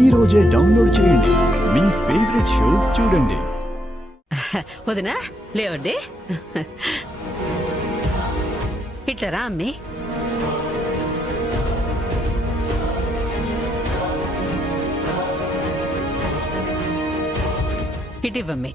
ఈ రోజే డౌన్లోడ్ చేయండి. మీ ఫేవరెట్ షోస్ చూడండి. వదినా లేవండి, ఇట్లా రా అమ్మి. ఇటివ్వమ్మి.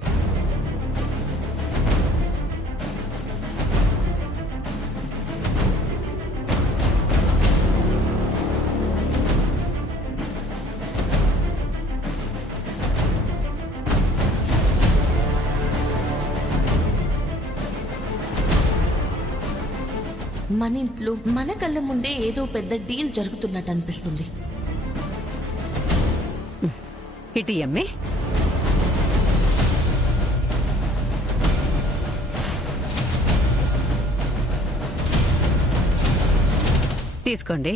మన ఇంట్లో మన కళ్ళ ముందే ఏదో పెద్ద డీల్ జరుగుతున్నట్టు అనిపిస్తుంది. ఇటు అమ్మి. తీసుకోండి.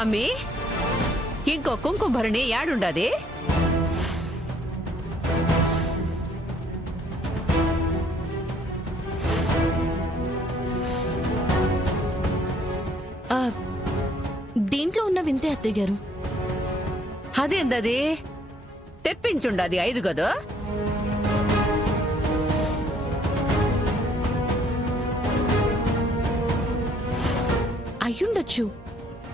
అమ్మి, ఇంకో కుంకుమ భరణి యాడుండాది? దీంట్లో ఉన్న వింతే అత్తయ్య గారు. అదేందది? తెప్పించుండాది 5 గదు. అయ్యుండొచ్చు,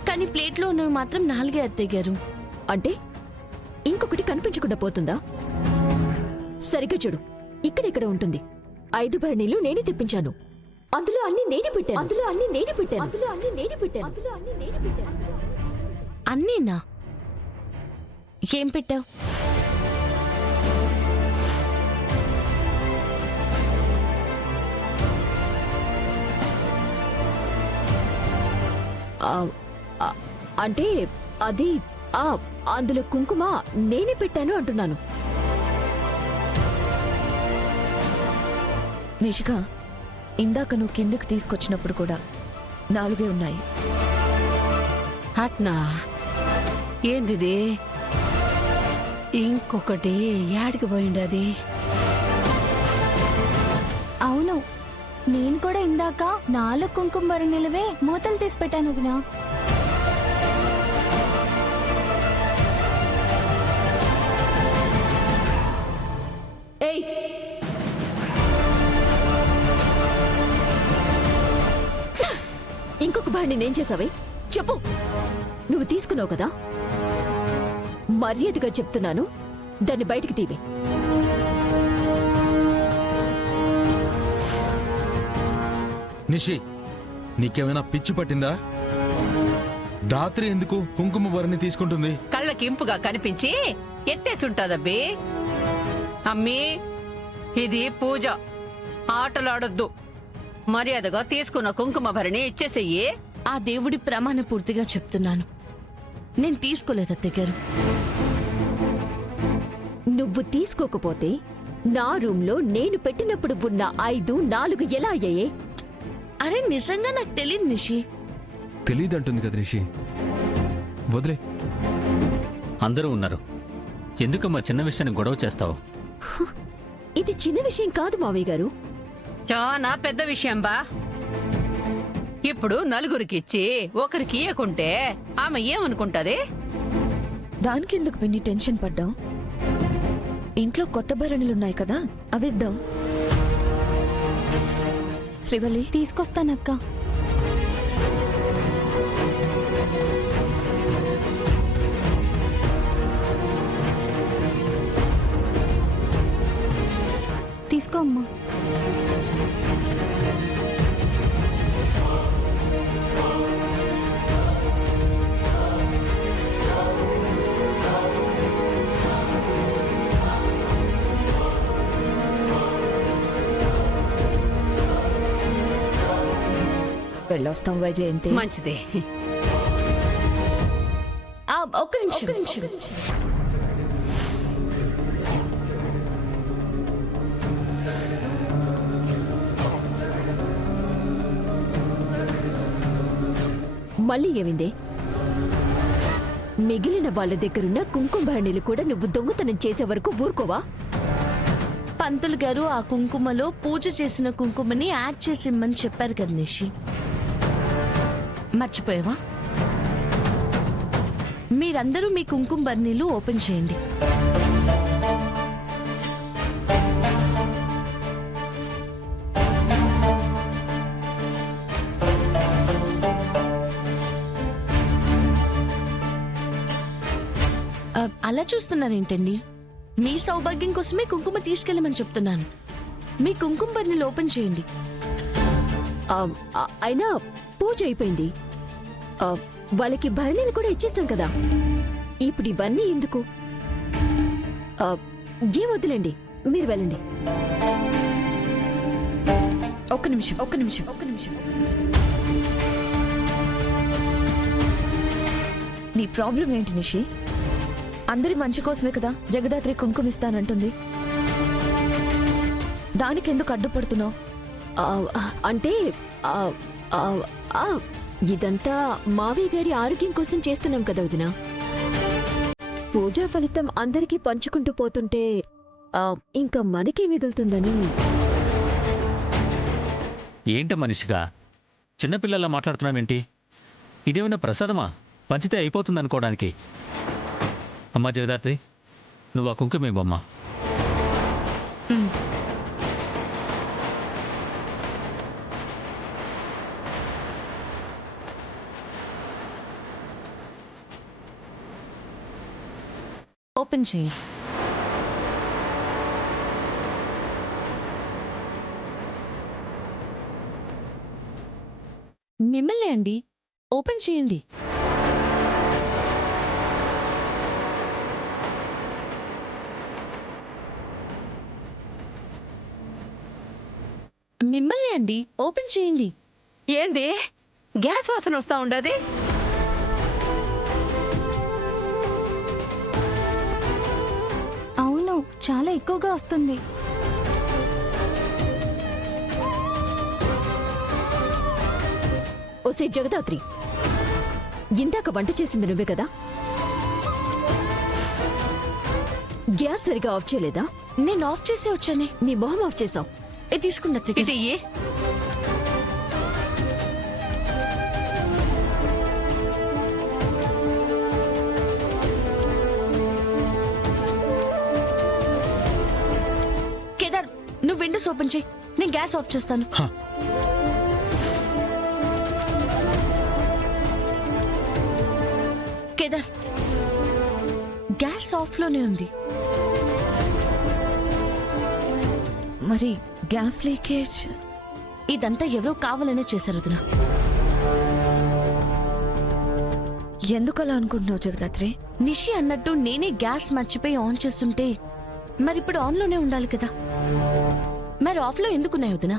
కానీ ప్లేట్లో ఉన్నవి మాత్రం 4 అత్తయ్య గారు. అంటే ఇంకొకటి కనిపించకుండా పోతుందా? సరిగ్గా చూడు, ఇక్కడెక్కడ ఉంటుంది. 5 భరణీలు నేనే తెప్పించాను. అందులో అన్ని నేనే పెట్టాను. అన్నీనా? ఏం పెట్టావు? అంటే అది అందులో కుంకుమ నేనే పెట్టాను అంటున్నాను. నిషిక, ఇందాక నువ్వు కిందకు తీసుకొచ్చినప్పుడు కూడా 4 ఉన్నాయి. అట్నా? ఏందిది? ఇంకొకటి యాడికి పోయిండది? అవును, నేను కూడా ఇందాక 4 కుంకుమ భరణిలవే మూతలు తీసి పెట్టాను వదినా. ఏయ్, ఇంకొక భరణి నేను చేసావే చెప్పు. నువ్వు తీసుకున్నావు కదా, మర్యాదగా చెప్తున్నాను, దాన్ని బయటికి తీవే. నిషి, నీకేమైనా పిచ్చి పట్టిందా? దాత్రి ఎందుకు కుంకుమ భరణి తీసుకుంటుంది? కళ్ళకి ఇంపుగా కనిపించి ఎత్తేసుంటాదబ్బి. అమ్మీ, ఇది పూజ, ఆటలాడొద్దు. మర్యాదగా తీసుకున్న కుంకుమ భరణి ఇచ్చేసెయ్యి. ఆ దేవుడి ప్రమాణ పూర్తిగా చెప్తున్నాను, నేను తీసుకోలేదు అత్తయ్య గారు. నువ్వు తీసుకోకపోతే నా రూమ్లో నేను పెట్టినప్పుడు ఉన్న 5, 4 ఎలా అయ్యాయే? అరే నిజంగా నాకు తెలియదు నిషి. తెలీదంటుంది కదా నిషి, వదిలే. అందరూ ఉన్నారు, ఎందుకమ్మా చిన్న విషయాన్ని గొడవ చేస్తావు? ఇది చిన్న విషయం కాదు మావయ్య గారు, చాలా పెద్ద విషయం బా. ఇప్పుడు నలుగురికిచ్చి ఒకరికి ఇయ్యకుంటే ఆమె ఏమనుకుంటది? దానికి ఎందుకు పిన్ని టెన్షన్ పడ్డావు? ఇంట్లో కొత్త భరణులున్నాయి కదా, అవిద్దాం. శ్రీవల్లి, తీసుకొస్తానక్క. తీసుకో అమ్మా. వెళ్ళొస్తాం వైజయంతి. మంచిదే. ఒక్క నిమిషం. మళ్ళీ ఏమింది? మిగిలిన వాళ్ళ దగ్గరున్న కుంకుమ భరణిలు కూడా నువ్వు దొంగతనం చేసే వరకు ఊరుకోవా? పంతులు గారు ఆ కుంకుమలో పూజ చేసిన కుంకుమని యాడ్ చేసి ఇమ్మని చెప్పారు కదా నిషి. మర్చిపోయావా? మీరందరూ మీ కుంకుమ బర్నీలు ఓపెన్ చేయండి. అలా చూస్తున్నారేంటండి? మీ సౌభాగ్యం కోసమే కుంకుమ తీసుకెళ్ళమని చెప్తున్నాను. మీ కుంకుమ బర్నీలు ఓపెన్ చేయండి. అయినా పూజ అయిపోయింది. వాళ్ళకి భరణీలు కూడా ఇచ్చేసాం కదా, ఇప్పుడు ఇవన్నీ ఎందుకు? ఏం వద్దులేండి, మీరు వెళ్ళండి. ఒక్క నిమిషం. నీ ప్రాబ్లం ఏంటి నిషి? అందరి మంచి కోసమే కదా జగదాత్రి కుంకుమ ఇస్తానంటుంది. దానికెందుకు అడ్డుపడుతున్నావు? అంటే ఇదంతా మావయ్య గారి ఆరోగ్యం కోసం చేస్తున్నాం కదా వదినా. పూజా ఫలితం అందరికీ పంచుకుంటూ పోతుంటే ఇంకా మనకే మిగులుతుందని. ఏంట మనిషిగా చిన్నపిల్లలా మాట్లాడుతున్నావేంటి? ఇదేమైనా ప్రసాదమా? పంచితే అయిపోతుంది అనుకోవడానికి. అమ్మా జగదాత్రి, నువ్వు ఆ కుంకుమ ఇవ్వమ్మా. ఓపెన్ చేయి. మిమ్మల్ని అండి, ఓపెన్ చేయండి. మిమ్మల్ని అండి, ఓపెన్ చేయండి. ఏంది గ్యాస్ వాసన వస్తా ఉండది? అవును, చాలా ఎక్కువగా వస్తుంది. ఓసే జగదాత్రి, ఇందాక వంట చేసింది నువ్వే కదా, గ్యాస్ సరిగా ఆఫ్ చేయలేదా? నేను ఆఫ్ చేసే వచ్చానే. నీ మొహం ఆఫ్ చేసావు. తీసుకున్న ఇది ఇయ్యి. కేదార్, నువ్వు విండోస్ ఓపెన్ చేయి, నేను గ్యాస్ ఆఫ్ చేస్తాను. కేదార్, గ్యాస్ ఆఫ్ లోనే ఉంది. మరి గ్యాస్ లీకేజ్? ఇదంతా ఎవరో కావాలనే చేశారు వదినా. ఎందుకలా అనుకుంటున్నావు జగదాత్రి? నిషి అన్నట్టు నేనే గ్యాస్ మర్చిపోయి ఆన్ చేస్తుంటే మరిప్పుడు ఆన్లోనే ఉండాలి కదా, మరి ఆఫ్లో ఎందుకున్నాయి వదినా?